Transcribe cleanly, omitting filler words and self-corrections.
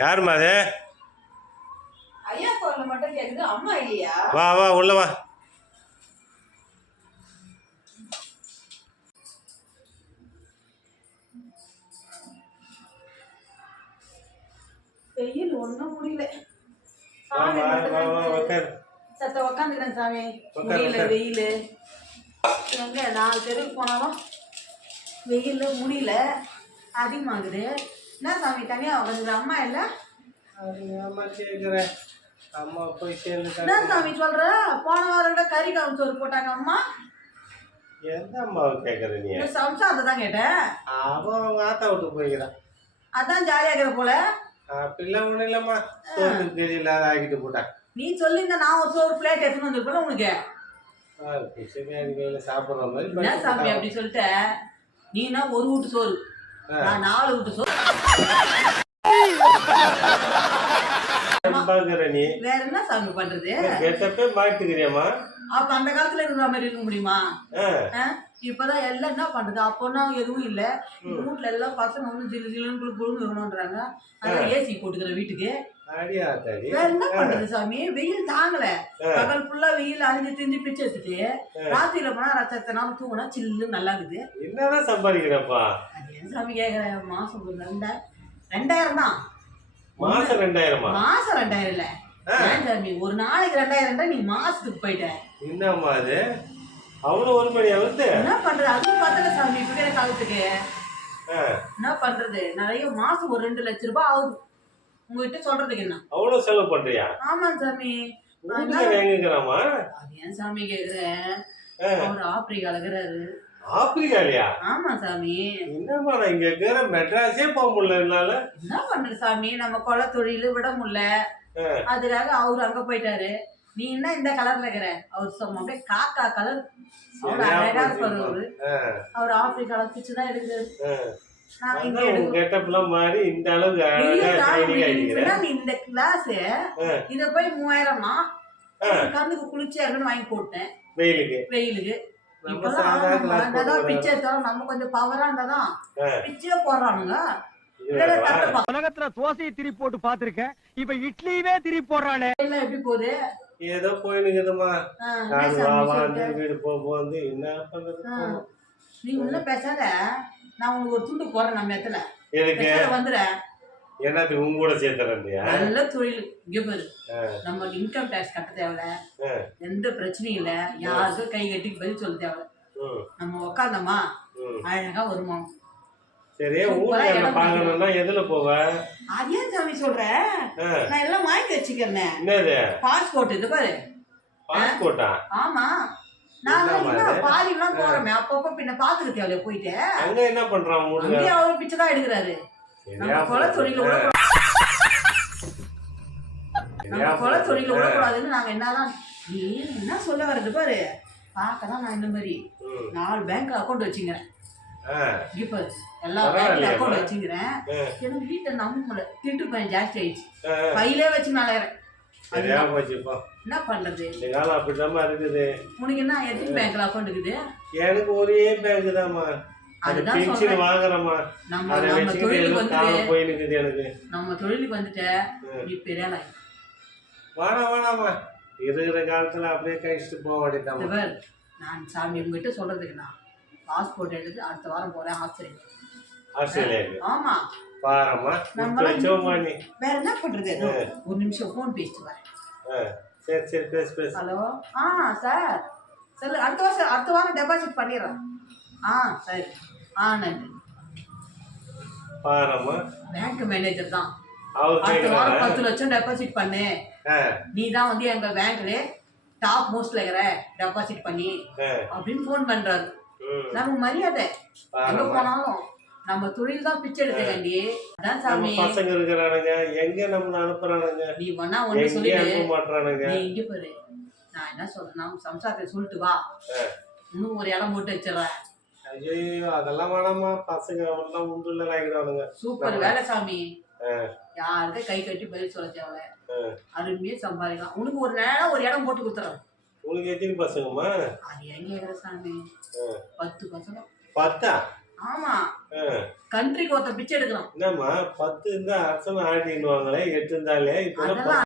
யாருமா அது? ஐயா குரல் மட்டும் கேக்குது, அம்மா இல்லையா? வா வா உள்ள வா. வெயில் ஒண்ணும் முடியல. வா வா வா வா உட்கார். சத்த உக்காந்துக்கிறேன் சாமி. உட்கார், முடியல உட்கார். வெயில். எங்க 4 தெருவுக்கு போனாலும் வெயில் முடியல, அதிகமாகுது. என்ன சாமி தனியா உட்காந்துக்கிற? அம்மா இல்ல? அம்மா கேட்குறேன். அம்மா போய் என்ன சேர்ந்துட்டாங்க. சாமி சொல்ற? போன வாரம் கூட கறி காவல் சோறு போட்டாங்க அம்மா. எந்த அம்மாவை கேட்குற நீ? இந்த சம்சாரத்தை தான் கேட்டேன். அவன் அவங்க ஆத்தா விட்டு போய்க்கிறான். அதான் ஜாலியா இருக்கிற போல. அப்படிலாம் ஒன்றும் இல்லைம்மா. சோத்துக்கு தெரியலாத ஆக்கிட்டு போட்டான். நீ சொல்லிங்க, நான் ஒரு சோறு பிளேட் எடுத்துன்னு வந்துருப்பேன் உனக்கு. பிசைமையாக கையில் சாப்பிட்ற மாதிரி என்ன சாமி அப்படி சொல்லிட்ட? நீனா ஒரு வீட்டு சோறு, நான் 4 வீட்டு சோறு. பாக்குற நீ வேற என்ன சாமி பண்றது? கெட்டப்பே மாட்டுக்கிறியம்மா. அப்ப அந்த காலத்துல இருக்கிற மாதிரி இருக்க முடியுமா? இப்பதான் எல்லாம் என்ன பண்றது? அப்போனா எதுவும் இல்ல. இந்த வீட்டுல எல்லாம் பசங்க வந்து ஜில்லு ஜில்லுன்னு குழுந்து இருக்கணும்ன்றாங்க. அதான் ஏசி போட்டுக்கிற வீட்டுக்கு. வேற என்ன பண்றது சாமி? வெயில் தாங்கல. பகல் ஃபுல்லா வெயில் அழிஞ்சு திஞ்சு பிச்சு எடுத்துட்டு ராத்திரில போனா ரத்தத்தை நாள் தூங்கினா சில்லுன்னு நல்லா இருக்குது. என்னதான் சம்பாதிக்கிறப்பா? அது ஏன் சாமி கேக்குற? மாசம் 2000 தான். மாசம் 2000? மாசம் 2000 இல்ல. ஏன் சாமி ஒரு நாளைக்கு 2000 நீ மாசத்துக்கு போயிட்ட? என்னம்மா அது அவ்வளவு ஒரு மணி ஆகுது? என்ன பண்றது? அதுவும் பார்த்தல சாமி இப்ப காலத்துக்கு என்ன பண்றது? நிறைய மாசம் ஒரு 2 லட்சம் ரூபாய் ஆகுது. உங்ககிட்ட சொல்றதுக்கு என்ன அவ்வளவு செலவு பண்றியா? ஆமா சாமி. எங்கறாமா? அது ஏன் சாமி கேக்குறேன்? அவர் ஆப்பிரிக்கால இருக்கிறாரு. ஆப்பிரிக்காலயா? ஆமா சாமி. என்னம்மா நான் இங்க இருக்கிற மெட்ராஸே போக முடியல. என்ன பண்றது சாமி? நம்ம கொலை தொழில விட முடியல. அதுக்காக அவரு அங்க போயிட்டாரு. நீ என்ன இந்த கலர்ல இருக்கிற? அவர் சொன்ன அப்படியே காக்கா கலர். அவர் அழகா இருப்பாரு. அவர் ஆப்பிரிக்கால பிச்சுதான் எடுக்குது. இந்த அளவுக்கு இந்த கிளாஸ் இத போய் 3000 கண்ணுக்கு குளிர்ச்சியா இருக்குன்னு வாங்கி போட்டேன் வெயிலுக்கு. இப்பதான் பிச்சை எடுத்தாலும் நம்ம கொஞ்சம் பவரா இருந்தாதான் பிச்சையே போடுறானுங்க. உலகத்துல தோசையை திருப்பி போட்டு பாத்துருக்கேன், இப்ப இட்லியுமே திருப்பி போடுறானே. எப்படி போகுது? ஏதோ போயினுக்குதுமா. வீடு போகும்போது என்ன பண்றது? நீ ஒண்ணும் பேசாத, நான் உங்களுக்கு ஒரு துண்டு போறேன். நம்ம இடத்துல வந்துடுறேன். என்னத்துக்கு உங்க கூட சேர்த்துறேன்யா? நல்ல தொழில். இங்க பாரு, நம்ம இன்கம் டேக்ஸ் கட்ட தேவையில்ல, எந்த பிரச்சனையும் இல்ல, யாருக்கும் கை கட்டி பதில் சொல்ல தேவை. நம்ம உக்காந்தோமா அழகா வருமானம். சரி, ஊர்ல பாக்கணும்னா எதுல போவ? அதே சாமி சொல்றேன், நான் எல்லாம் வாங்கி வச்சுக்கிறேன். என்னது? பாஸ்போர்ட். இது பாரு, பாஸ்போர்ட்டா? ஆமா. நான் பாதிலாம் போறேன். அப்பப்ப பின்ன பாத்துக்க தேவையில்ல போயிட்டு. அங்க என்ன பண்றான்? அங்கேயே அவரு பிச்சை தான் எடுக்கிறாரு. நம்ம கொலை தொழில விடக்கூடாதுன்னு நாங்க என்னதான். நீ என்ன சொல்ல வர்றது பாரு. பார்க்கதான் நான் இந்த மாதிரி 4 பேங்க் அக்கௌண்ட் வச்சுக்கிறேன். இப்ப எல்லா பேங்க்ல அக்கௌண்ட் வச்சுக்கிறேன். எனக்கு வீட்டை நம்ப திட்டு பையன் ஜாஸ்தி ஆயிடுச்சு. கையிலே வச்சு மேலேறேன். என்ன பண்றது? உனக்கு என்ன எத்தனை பேங்க்ல அக்கௌண்ட் இருக்குது? எனக்கு ஒரே பேங்க் தான்மா. அதுதான் சொல்றேன். நம்ம தொழிலுக்கு வந்துட்ட நீ பெரிய நாய். வேணாமா இருக்கிற காலத்துல அப்படியே கழிச்சுட்டு போக வேண்டியதான். நான் சாமி உங்ககிட்ட சொல்றதுக்கு நான் பாஸ்போர்ட் எடுத்து அடுத்த வாரம் போறேன் ஆஸ்திரேலியா. ஆமா பாரம்மா. வேற என்ன பண்றது? ஒரு நிமிஷம் போன் பேசிட்டு வரேன். சரி பேசு. ஹலோ. சார் சொல்லு. அடுத்த வாரம் டெபாசிட் பண்ணிடுறேன். சரி. நன்றி. பாரம்மா, பேங்க் மேனேஜர் தான். அடுத்த வாரம் 10 லட்சம் டெபாசிட் பண்ணு. நீ தான் வந்து எங்க பேங்க்ல டாப் மோஸ்ட்ல இருக்கிற, டெபாசிட் பண்ணி அப்படின்னு போன் பண்றாரு. நம்ம மரியாதை எங்க போனாலும் நம்ம தொழில் தான் பிச்சை எடுத்துக்கண்டி. அதான் சாமி. பசங்க இருக்கிறானுங்க, எங்க நம்மள அனுப்புறானுங்க. நீ வேணா ஒண்ணு சொல்லிட்டு மாட்டறானுங்க. நீ இங்க பாரு, நான் என்ன சொல்றேன், சம்சாரத்தை சொல்லிட்டு வா, இன்னும் ஒரு இடம் போட்டு வச்சிடறேன். ஐயோ அதெல்லாம் வேணாமா. பசங்க எல்லாம் உண்டுல ஆகிடுவானுங்க. சூப்பர் வேலை சாமி. யாருக்கும் கை கட்டி பதில் சொல்ல தேவை. அருமையே சம்பாதிக்கலாம். உனக்கு ஒரு நேரம் ஒரு இடம் போட்டு கொடுத்துறேன். உனக்கு எத்தனை பசங்கம்மா? அது எங்க சாமி? 10 பசங்க. 10? ஆமா கண்ட்ரிக்கு ஒருத்தன் பிச்சை எடுக்கிறான். என்னம்மா 10 இருந்தா அரசன் ஆட்டின்னுவாங்களே 8 இருந்தாலே இப்ப அதெல்லாம்